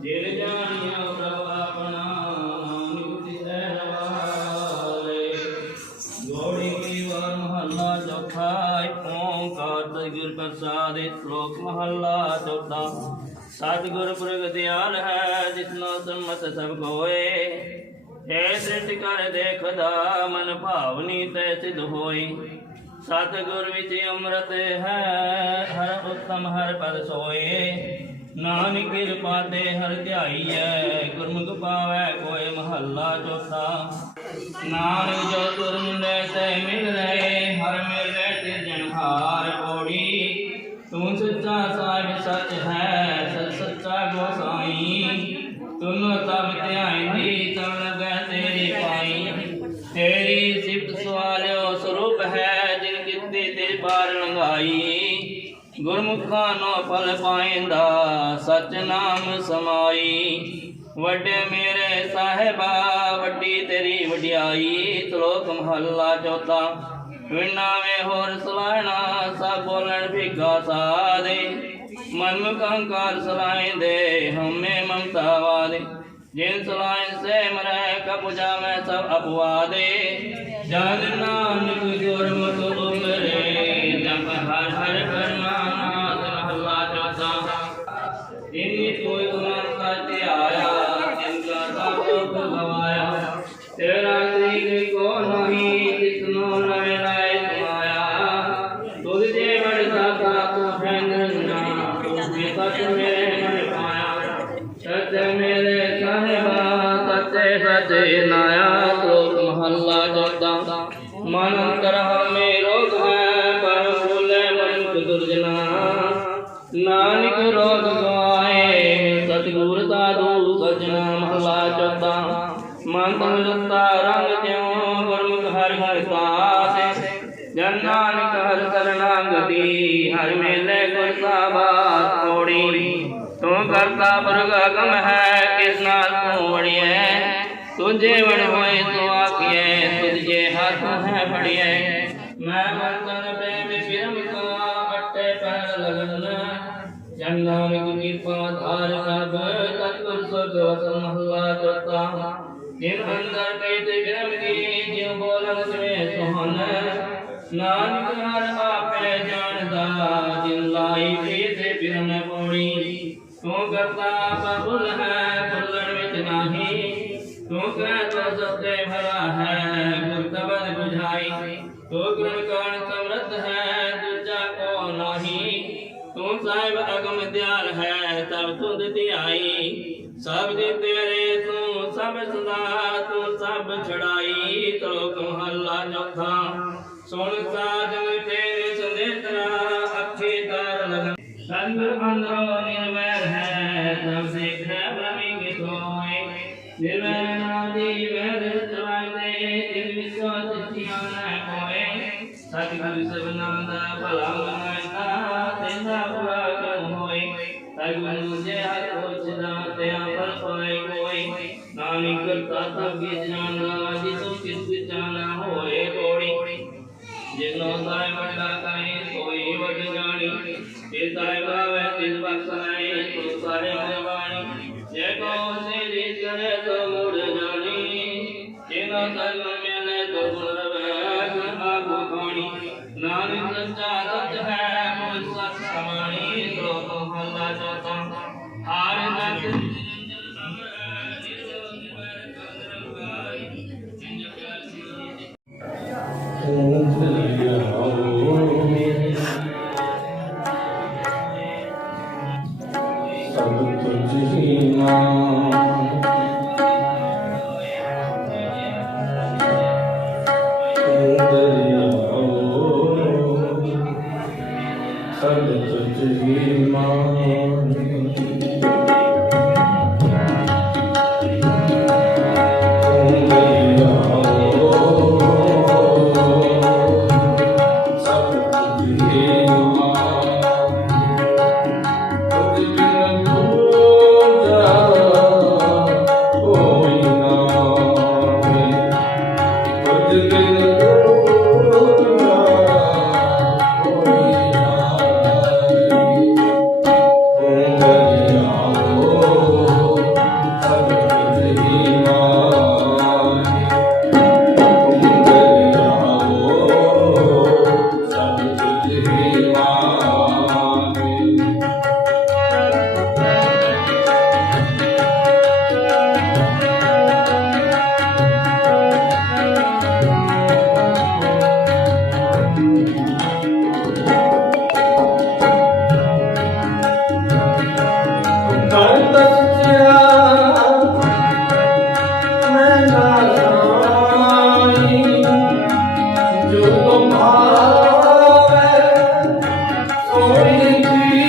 जिन जानिया प्रभु अपना निकुति सहवाले गौड़ी की वार महला चौथा ओंकार सतगुर प्रसाद श्लोक महला चौथा सतगुर प्रगतियाल है जिसनो सम्मत सब कोए हे दृष्टि कर देखदा मन भावनी तै सिद्ध होई सतगुर विच अमृत है हर उत्तम हर पद सोए नानक कृपा ते हर ध्याईऐ गुरमुख पावै कोई महला चौथा नानक जो गुरमुंडे ते मिल रहे हर मिले सिरजनहार पौड़ी तू सच्चा साहिब सच है सच सच्चा गोसाई तुम सब ध्याई तब लगे तेरी पाई तेरी सिफत सवालियो स्वरूप है जिन कित्ती तेरी पार लंघाई गुरमुखा नो फल पाइंदा सच नाम समाई वड्डे मेरे साहिबा वड्डी तेरी वड्याई श्लोक महला चौथा विना में होर सलाहना सब बोलन भिगा साधे मनमुख अहंकार सलाह दे हमें ममता वादे जिन सलाह से मरे कपुजा में सब अपवादे जन नानक गुरमुख उमरे जप हर हर परमानाथ महला चौथा इन्हीं कोई गुमान करते आया जिनका सब दुख गवाया तेरा श्री को नहीं जिसनो नवे लाए तुम्हाया तुझे बड़ता था तो है नन्ना तुझे सच मेरे मन पाया सच मेरे साहिबा सच्चे सच्चे नाया श्लोक महला चौथा मन अंतर में रोग है पर भूले मनुष्य दुर्जना नानक रोग गवाए सतगुर साधु सजना महला चौथा मन तनुता रंग ज्यों गुरमुख हर हर साथ जन नानक हर शरणागति हर मेले गुर साबात थोड़ी तू करता पुरख अगम है कृष्णा तू बड़िए तुझे बड़ होए तो आखिए तुझे हाथ है बड़िए मैं मंतन प्रेम विरम का अट्टे पैर लगन जन नानक कृपा धार सब सतगुर सुख महला चौथा जिन अंदर कहते विरम की जिन बोलन में सोहन नानक हर आपे जानदा जिन लाई प्रीत विरम पौड़ी तू करता बबुल है बुलण विच नाही तू कह तो सत्य भला है गुर कबद बुझाई तू गुण कर्ण समृद्ध है दूजा को नाही तू साहिब अगम दयाल है तब तुद ध्याई सब जी तेरे तू सब सदा तू सब छड़ाई श्लोक महला चौथा सुन साधन तेरे सुनेत्रा अच्छी तार लगन संग अंदरो निर्वैर है सब देख ब्रह्मी सोए निर्वैर नादी वैर चलाते दिल विश्वास चिया न कोए सतगुरु सब नामदा भला मनाता तेरा बुरा क्यों होए सतगुरु जे हर खोजदा ते फल पाए कोई नानक करता सब किस जानदा जिसो किस जाना होए थोड़ी जिनो साहिब बड़ा काई कोई वड जानी ये साहिब आवे तिस बख्शाए तो सारे मेवानी जे को से रीत करे तो मुड़ जानी जिनो साहिब मिले तो गुण रवे आगु खानी नानक सच्चा सच है मुझ सच समानी श्लोक महला चौथा हार तक जो तुम्हारा सोई सी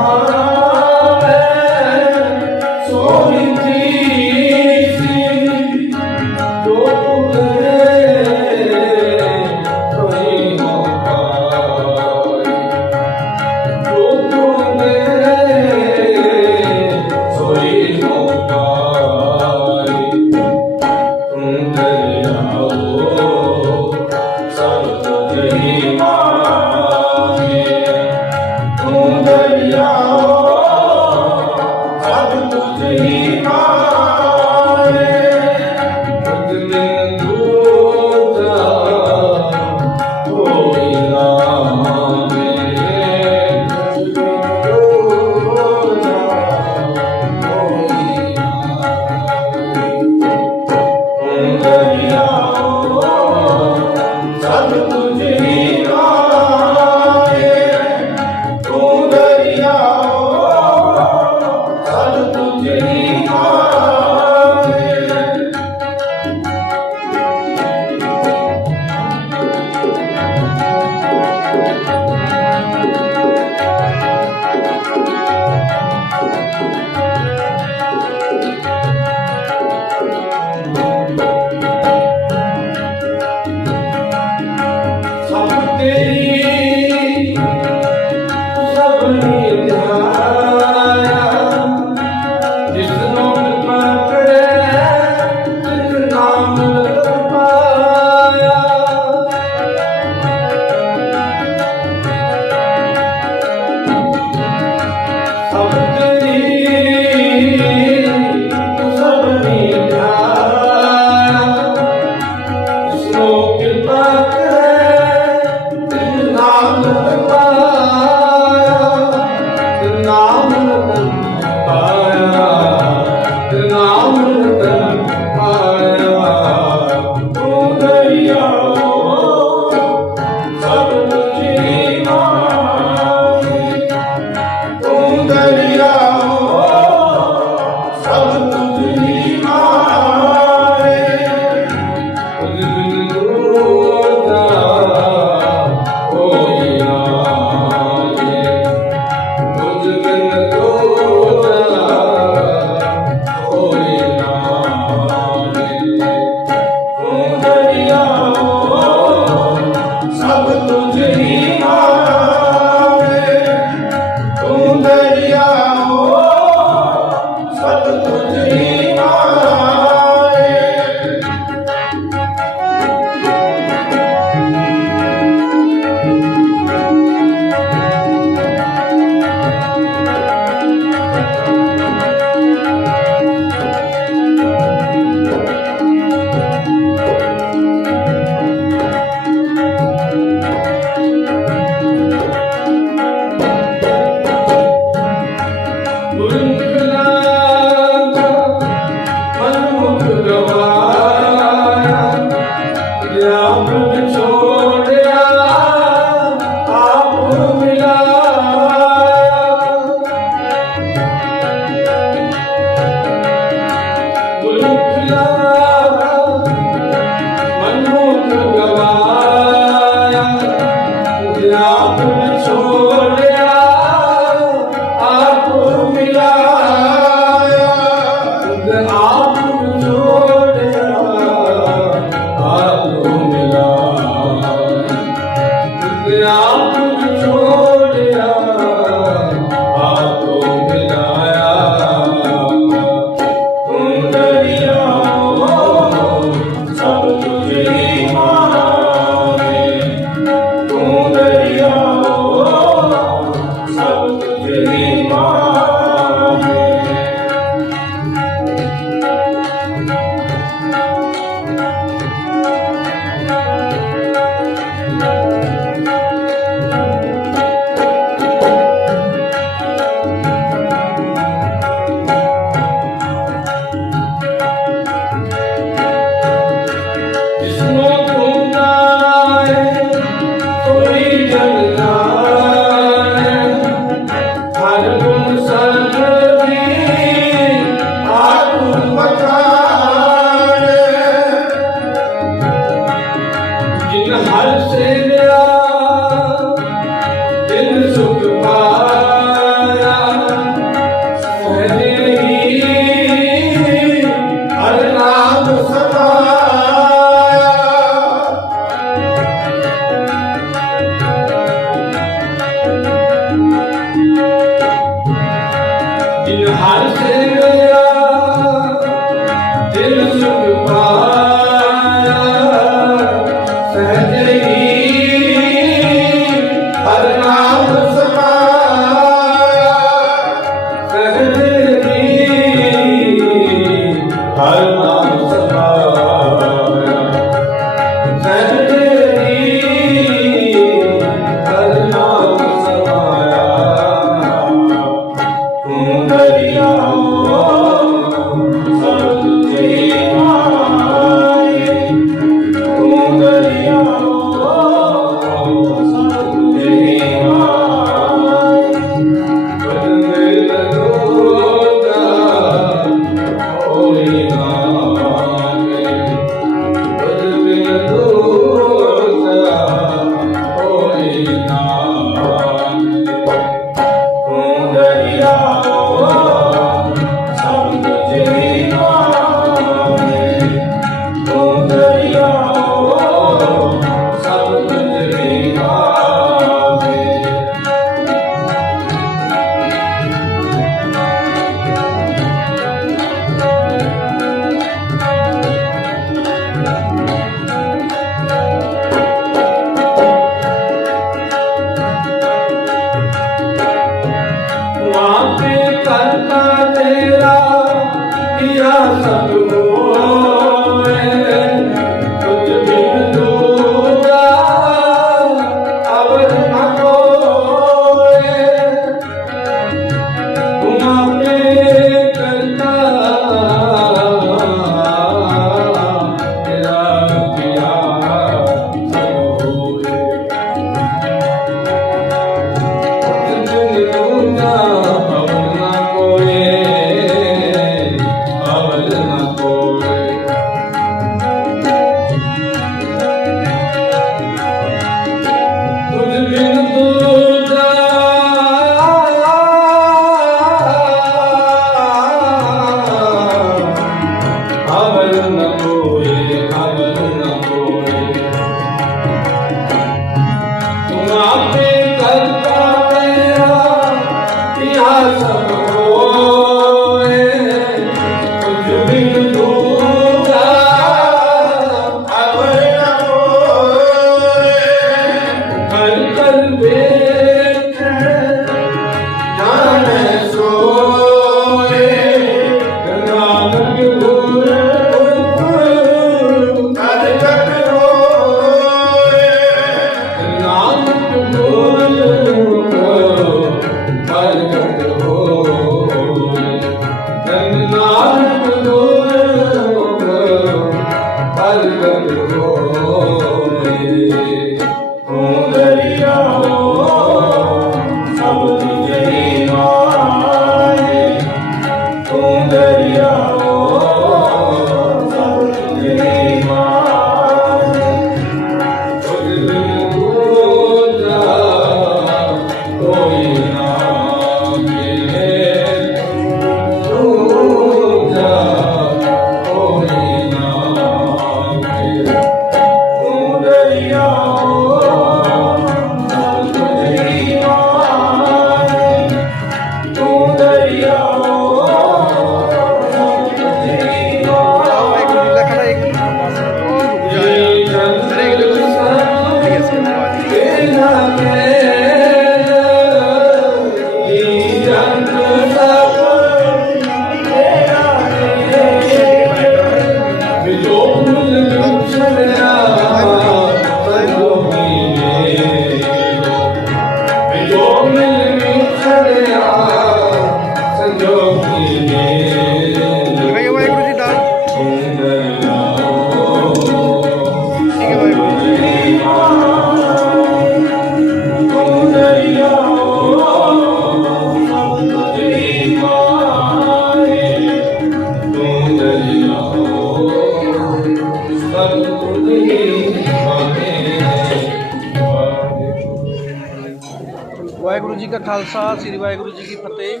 वाहिगुरु जी का खालसा श्री वाहिगुरु जी की फतेह।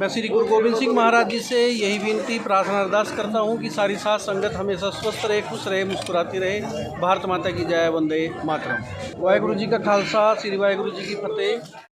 मैं श्री गुरु गोबिंद सिंह महाराज जी से यही विनती प्रार्थना अरदास करता हूँ कि सारी साथ संगत हमेशा स्वस्थ रहे, खुश रहे, मुस्कुराती रहे। भारत माता की जय, वंदे मातरम। वाहिगुरु जी का खालसा श्री वाहिगुरु जी की फतेह।